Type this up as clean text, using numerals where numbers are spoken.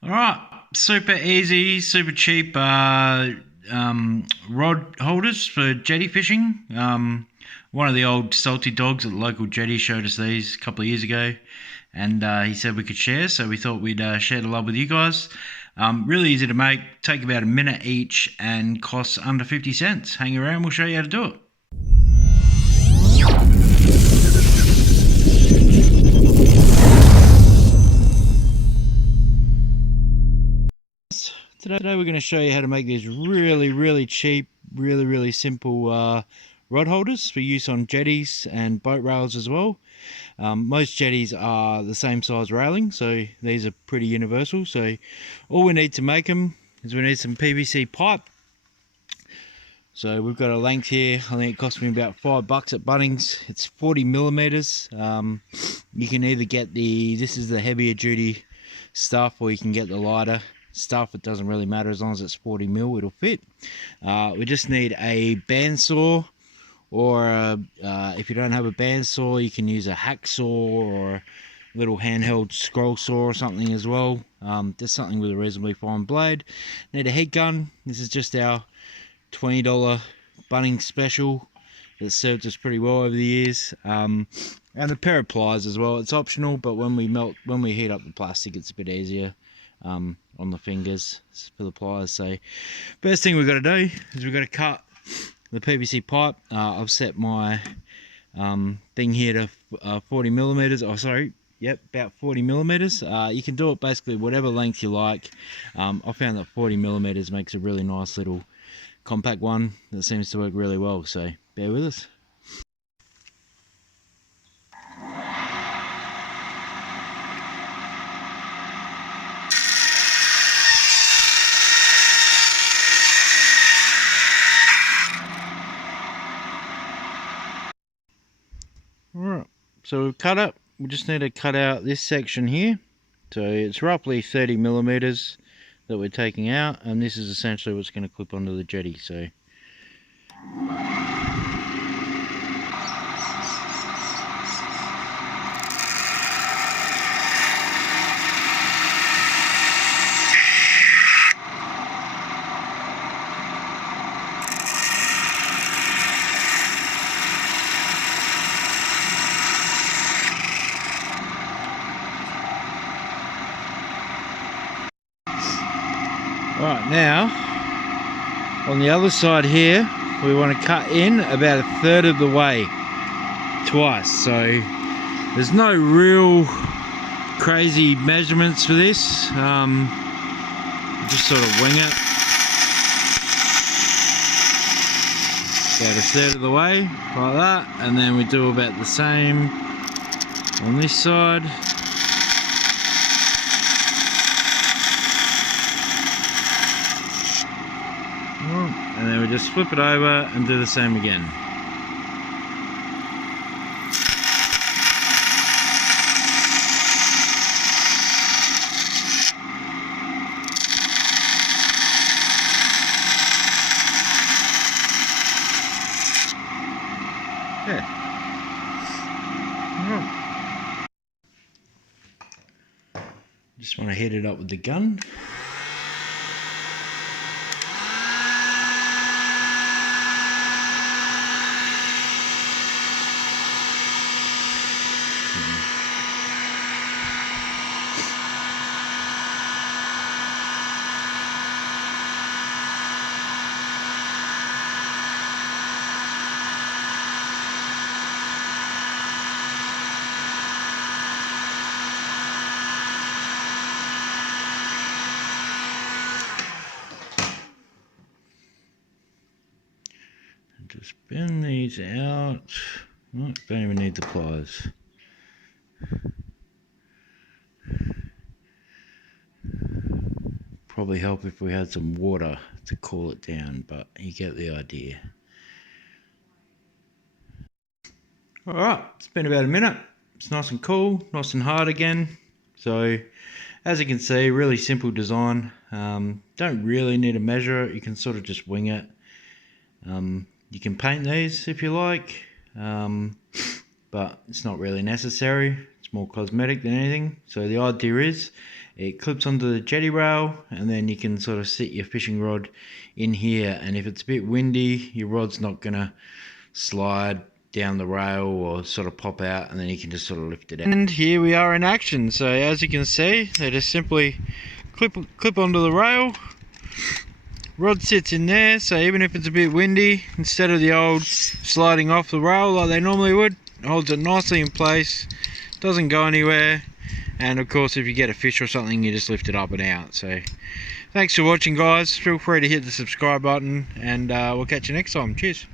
All right, super easy, super cheap rod holders for jetty fishing. One of the old salty dogs at the local jetty showed us these a couple of years ago, and he said we could share, so we thought we'd share the love with you guys. Really easy to make, take about a minute each, and costs under 50 cents. Hang around, we'll show you how to do it. Today we're going to show you how to make these really cheap, really simple rod holders for use on jetties and boat rails as well. Most jetties are the same size railing, so these are pretty universal. So all we need to make them is we need some PVC pipe. So we've got a length here. I think it cost me about $5 at Bunnings. It's 40 millimeters. You can either get this is the heavier duty stuff, or you can get the lighter stuff. It doesn't really matter as long as it's 40 mil, it'll fit. We just need a bandsaw, or if you don't have a bandsaw, you can use a hacksaw or a little handheld scroll saw or something as well. Just something with a reasonably fine blade. Need a heat gun. This is just our $20 Bunnings special that served us pretty well over the years. And a pair of pliers as well. It's optional, but when we heat up the plastic, it's a bit easier on the fingers for the pliers. So first thing we've got to do is we've got to cut the PVC pipe. I've set my thing here to 40 millimeters. Oh, sorry. Yep, about 40 millimeters. You can do it basically whatever length you like. I found that 40 millimeters makes a really nice little compact one that seems to work really well, so bear with us. Alright, so we've cut it. We just need to cut out this section here. So it's roughly 30 millimeters that we're taking out, and this is essentially what's going to clip onto the jetty. So right, now on the other side here, we want to cut in about 1/3 of the way twice. So there's no real crazy measurements for this. Just sort of wing it about 1/3 of the way like that, and then we do about the same on this side. And then we just flip it over and do the same again. Yeah. Just want to hit it up with the gun. Just bend these out. Oh, don't even need the pliers. Probably help if we had some water to cool it down, but you get the idea. Alright, it's been about a minute. It's nice and cool, nice and hard again. So as you can see, really simple design. Don't really need to measure it, you can sort of just wing it. You can paint these if you like, but it's not really necessary. It's more cosmetic than anything. So the idea is It clips onto the jetty rail, and then you can sort of sit your fishing rod in here, and if it's a bit windy, your rod's not gonna slide down the rail or sort of pop out, and then you can just sort of lift it out. And here we are in action. So as you can see, they just simply clip onto the rail. Rod sits in there, so even if it's a bit windy, instead of the old sliding off the rail like they normally would, it holds it nicely in place, doesn't go anywhere, and of course if you get a fish or something, you just lift it up and out. So thanks for watching, guys. Feel free to hit the subscribe button, and we'll catch you next time. Cheers.